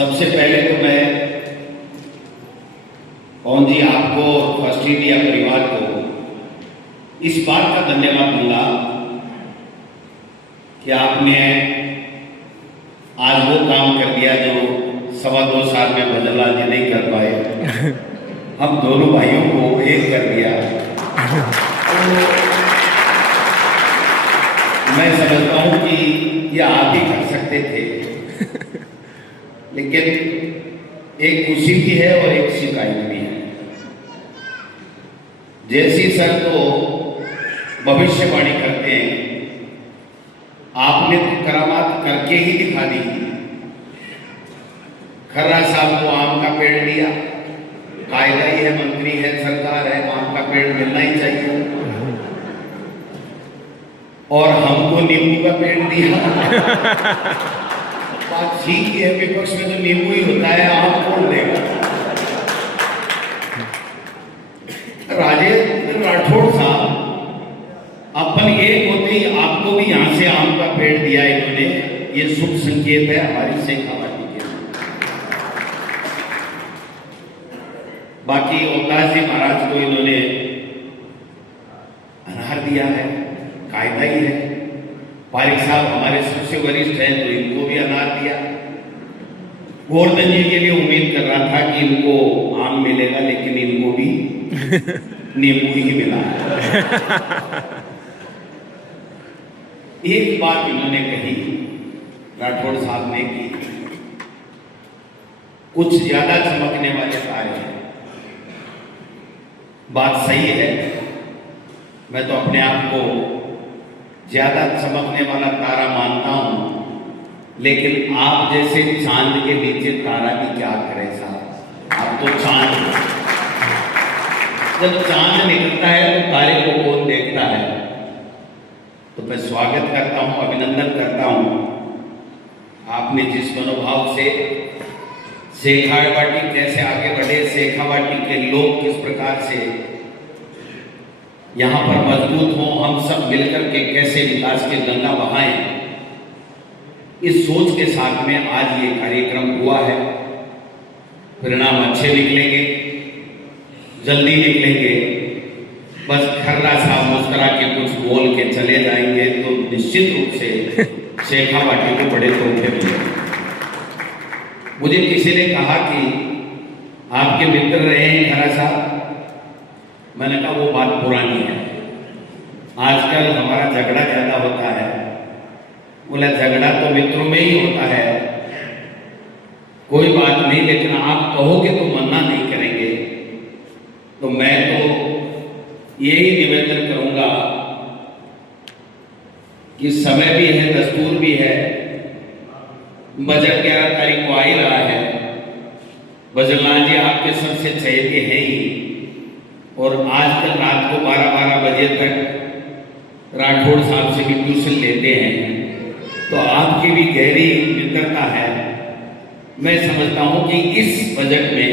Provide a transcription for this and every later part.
सबसे पहले तो मैं पवन जी आपको फर्स्ट इंडिया परिवार को इस बात का धन्यवाद दूंगा कि आपने आज वो काम कर दिया जो 2.25 साल में भजनलाल जी नहीं कर पाए। हम दोनों भाइयों को एक कर दिया। तो मैं समझता हूं कि ये आप ही कर सकते थे, लेकिन एक खुशी भी है और एक शिकायत भी है। जैसी सर तो भविष्यवाणी करते हैं, आपने तो करामात करके ही दिखा दी। खर्रा साहब को आम का पेड़ दिया, कायदा ही है, मंत्री है, सरकार है, आम का पेड़ मिलना ही चाहिए। और हमको नींबू का पेड़ दिया। बात ठीक है, विपक्ष में तो नींबू ही होता है, आम कौन देगा। राजेंद्र राठौड़ साहब अपन एक होते ही आपको भी यहां से आम का पेड़ दिया इन्होंने, ये शुभ संकेत है हमारी शेखावाटी के। बाकी अवतार जी महाराज को इन्होंने अनार दिया है, कायदा ही है। पारिक साहब हमारे सबसे वरिष्ठ हैं तो इनको भी अनार दिया। गोवर्धन जी के लिए उम्मीद कर रहा था कि इनको आम मिलेगा, लेकिन इनको भी नींबू ही मिला। एक बात इन्होंने कही, राठौड़ साहब ने की, कुछ ज्यादा चमकने वाले तारे हैं। बात सही है, मैं तो अपने आप को ज्यादा चमकने वाला तारा मानता हूं, लेकिन आप जैसे चांद के नीचे तारा भी क्या करे साहब। आप तो चांद, जब चांद निकलता है तो तारे को कौन देखता है। तो मैं स्वागत करता हूं, अभिनंदन करता हूं आपने जिस मनोभाव से शेखावाटी कैसे आगे बढ़े, शेखावाटी के लोग किस प्रकार से यहां पर मजबूत हो, हम सब मिलकर के कैसे विकास के गंगा बहाएं, इस सोच के साथ में आज ये कार्यक्रम हुआ है। परिणाम अच्छे निकलेंगे, जल्दी निकलेंगे। बस खर्रा साहब मुस्कुरा के कुछ बोल के चले जाएंगे तो निश्चित रूप से शेखावाटी को बड़े तोहफे मिलेंगे। मुझे किसी ने कहा कि आपके मित्र रहे हैं खर्रा साहब, मैंने कहा वो बात पुरानी है, आजकल हमारा झगड़ा ज्यादा होता है। बोला झगड़ा तो मित्रों में ही होता है, कोई बात नहीं, लेकिन आप कहोगे तो मना नहीं करेंगे। तो मैं तो यही निवेदन करूंगा कि समय भी है, दस्तूर भी है, बजट 11 तारीख को आ ही रहा है। भजनलाल जी आपके सबसे चहेते हैं ही, और आजकल रात को 12-12 बजे तक राठौड़ साहब से भी ट्यूशन लेते हैं, तो आपकी भी गहरी मित्रता है। मैं समझता हूं कि इस बजट में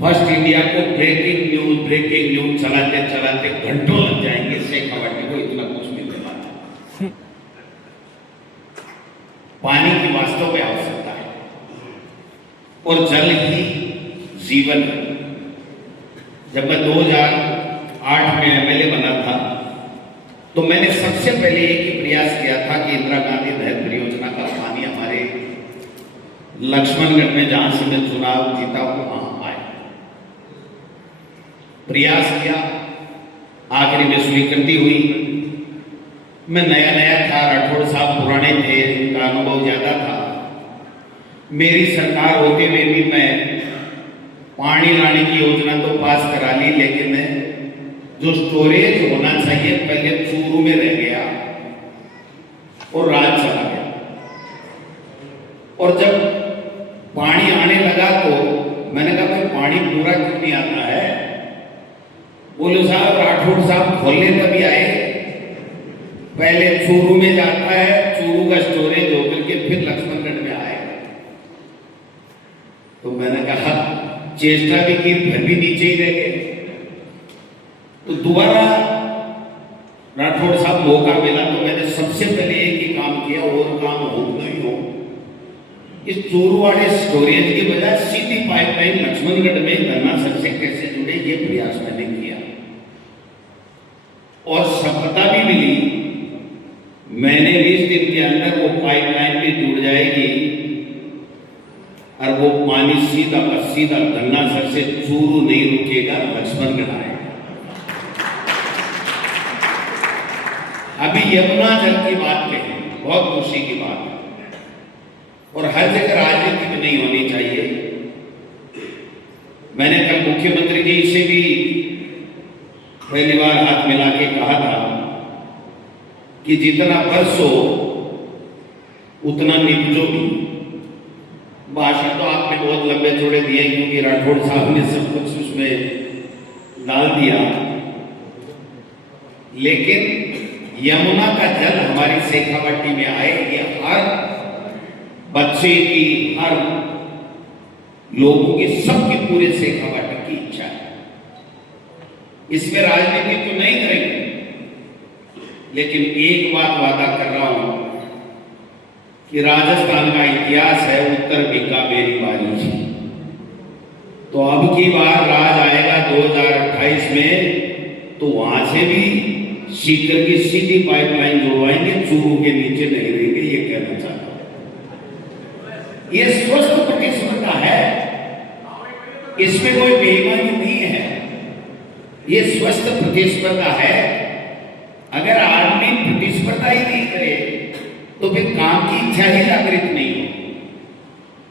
फर्स्ट इंडिया को ब्रेकिंग न्यूज चलाते चलाते घंटों लग जाएंगे। शेखावाटी को इतना कुछ मिलने वाला है। पानी की वास्तव में आवश्यकता है और जल ही जीवन है। जब मैं 2008 में एमएलए बना था तो मैंने सबसे पहले एक ही प्रयास किया था कि इंदिरा गांधी नहर परियोजना का पानी हमारे लक्ष्मणगढ़ में, जहां से मैं चुनाव जीता हूं, वहां आए। प्रयास किया, आखिरी में स्वीकृति हुई। मैं नया नया था, राठौड़ साहब पुराने थे, उनका अनुभव ज्यादा था। मेरी सरकार होते हुए भी मैं पानी लाने की योजना तो पास करा ली, लेकिन जो स्टोरेज होना चाहिए पहले चूरू में रह गया और राज चला गया। और जब पानी आने लगा तो मैंने कहा भाई पानी पूरा क्यों नहीं आता है। बोले साहब राठौड़ साहब खोलने तभी आए, पहले चूरू में जाता है, चूरू का स्टोरेज होकर के फिर लक्ष्मणगढ़ में आएगा। तो मैंने कहा चेष्टा भी की, फिर भी नीचे ही रह गए। तो दोबारा राठौड़ साहब मौका मिला तो मैंने सबसे पहले एक ही काम किया, और काम हो नहीं हो इस चोरूवाड़े स्टोरेज की बजाय सीधी पाइपलाइन लक्ष्मणगढ़ में धन्नासर से कैसे जुड़े, ये प्रयास मैंने किया और सफलता भी मिली। मैंने 20 दिन के अंदर वो पाइपलाइन भी जुड़ जाएगी और वो पानी सीधा का सीधा धन्नासर से चूरू नहीं रुकेगा, लक्ष्मणगढ़ आएगा। अभी यमुना जल की बात कही, बहुत खुशी की बात है और हर जगह राजनीति में नहीं होनी चाहिए। मैंने कल मुख्यमंत्री जी से भी पहली बार हाथ मिला के कहा था कि जितना बरसो उतना निपजो भी। भाषण तो आपने बहुत लंबे चौड़े दिए क्योंकि राठौड़ साहब ने सब कुछ उसमें डाल दिया, लेकिन यमुना का जल हमारी शेखावाटी में आए, ये हर बच्चे की, हर लोगों की, सबकी पूरे शेखावाटी की इच्छा है। इसमें राजनीति तो नहीं करेंगे, लेकिन एक बात वादा कर रहा हूं कि राजस्थान का इतिहास है उत्तर बिका मेरी बारी। तो अब की बार राज आएगा 2028 में, तो वहां से भी सीकर की सीधी पाइपलाइन जुड़वाएंगे, चूरू के नीचे नहीं रहेंगे, ये कहना चाहता हूं। ये स्वस्थ प्रतिस्पर्धा है, इसमें कोई बेईमानी नहीं है, ये स्वस्थ प्रतिस्पर्धा है। अगर आदमी प्रतिस्पर्धा ही नहीं करे तो फिर काम की इच्छा ही जागृत नहीं हो।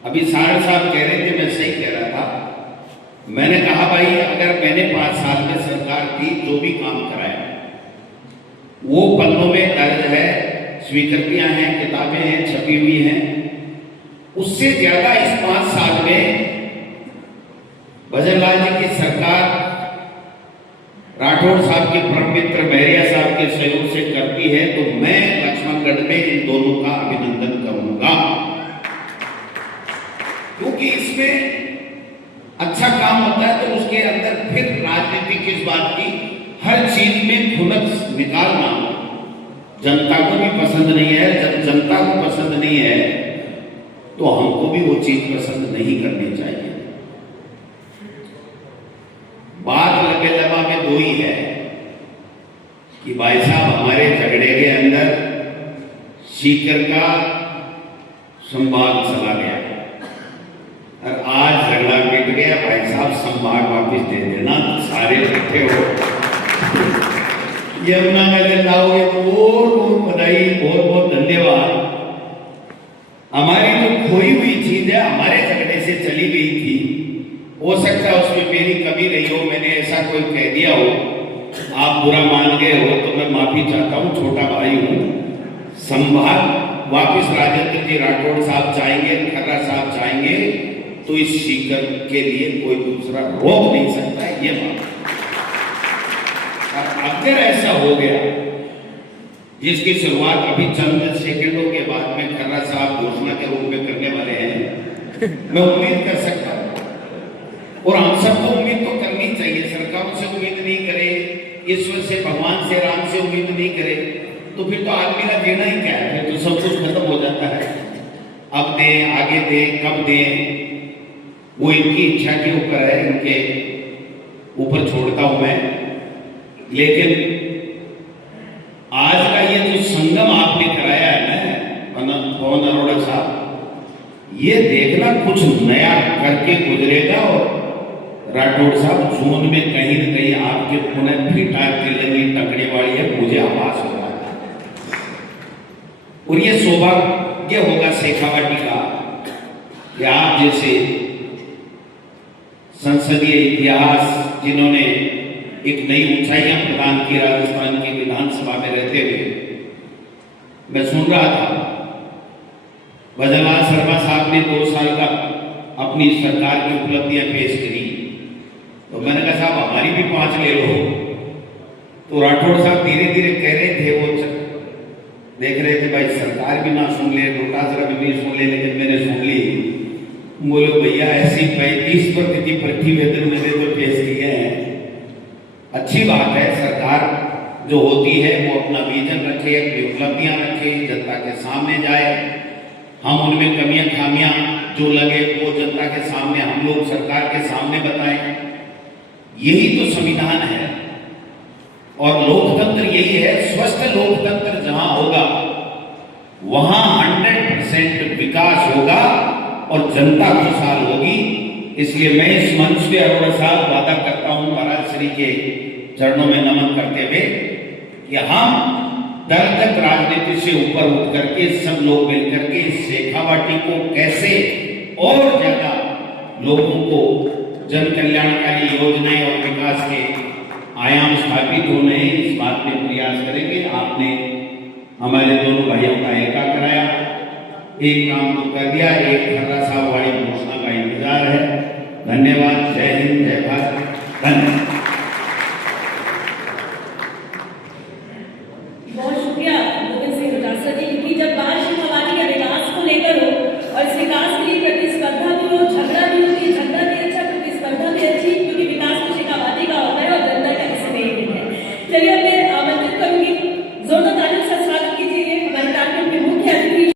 अभी सारड़ साहब कह रहे थे, मैं सही कह रहा था, मैंने कहा भाई अगर मैंने 5 साल में सरकार की जो भी काम कराया वो पन्नों में दर्ज है, स्वीकृतियां हैं, किताबें हैं, छपी हुई हैं, उससे ज्यादा इस 5 साल में भजनलाल जी की सरकार राठौड़ साहब के परम मित्र महरिया साहब के सहयोग से करती है, तो मैं लक्ष्मणगढ़ में इन दोनों का अभिनंदन करूंगा, क्योंकि इसमें अच्छा काम होता है तो उसके अंदर फिर राजनीति किस बात की, हर चीज में खुनक निकालना जनता को भी पसंद नहीं है। जब जनता को पसंद नहीं है तो हमको भी वो चीज पसंद नहीं करनी चाहिए। बात लगे लबा में दो ही है कि भाई साहब हमारे झगड़े के अंदर सीकर का संभाग चला गया और आज झगड़ा मिट गया, भाई साहब संभाग वापिस दे देना, सारे इकट्ठे हो यमुना में जल लाओगे तो बहुत बहुत बधाई, बहुत बहुत धन्यवाद। हमारी जो खोई हुई चीज है हमारे झगड़े से चली गई थी, हो सकता है उसमें मेरी कमी नहीं हो, मैंने ऐसा कोई कह दिया हो, आप बुरा मान गए हो तो मैं माफी चाहता हूं, छोटा भाई हूं। संभाग वापिस राजेंद्र जी राठौड़ साहब चाहेंगे, खर्रा साहब चाहेंगे तो इस सीकर के लिए कोई दूसरा रोक नहीं सकता है, ये बात। अगर ऐसा हो गया जिसकी शुरुआत अभी चंद सेकंडों के बाद में खर्रा साहब घोषणा के रूप में करने वाले हैं, मैं उम्मीद कर सकता हूं और हम सबको उम्मीद तो करनी चाहिए। सरकारों से उम्मीद नहीं करे, ईश्वर से, भगवान से, राम से उम्मीद नहीं करे तो फिर तो आदमी का जीना ही क्या है, फिर तो सब कुछ खत्म हो जाता है। अब दें, आगे दें, कब दें, वो इनकी इच्छा के ऊपर है, इनके ऊपर छोड़ता हूं मैं। लेकिन आज का ये जो संगम आपने कराया है ना पवन अरोड़ा साहब, ये देखना कुछ नया करके गुजरेगा और राठौड़ साहब जून में कहीं न कहीं आपके पुनः फीटा तिलंगी टकड़े वाली है, मुझे आभास हो रहा है। और ये सौभाग्य होगा शेखावाटी का कि आप जैसे संसदीय इतिहास जिन्होंने एक नई ऊंचाइयां प्रदान की राजस्थान की विधानसभा में रहते हुए। मैं सुन रहा था भजनलाल शर्मा साहब ने 2 साल का अपनी सरकार की उपलब्धियां पेश करी, तो मैंने कहा साहब हमारी भी 5 ले लो। तो राठौड़ साहब धीरे धीरे कह रहे थे, वो देख रहे थे भाई सरकार भी ना सुन ले, लोकासरा भी नहीं सुन ले, लेकिन मैंने सुन ली। बोले भैया ऐसी 35% प्रतिवेदन मैंने तो पेश किए हैं, अच्छी बात है। सरकार जो होती है वो अपना विजन रखे, अपनी उपलब्धियां रखे, जनता के सामने जाए, हम उनमें कमियां खामियां जो लगे वो जनता के सामने, हम लोग सरकार के सामने बताएं। यही तो संविधान है और लोकतंत्र यही है। स्वस्थ लोकतंत्र जहां होगा वहां 100% विकास होगा और जनता खुशहाल होगी। इसलिए मैं इस मंच पे अरोड़ा साहब वादा करता हूं महाराज श्री के चरणों में नमन करते हुए कि हम दलगत राजनीति से ऊपर उठ करके सब लोग मिलकर के शेखावाटी को कैसे और ज्यादा लोगों को जन कल्याणकारी योजनाएं और विकास के आयाम स्थापित होने हैं, इस बात में प्रयास करेंगे। आपने हमारे दोनों भाइयों का एका कराया, एक काम तो कर दिया, एक खर्रा साहब वाली घोषणा का इंतजार है। धन्यवाद। जय हिंद, जय भारत। धन्यवाद।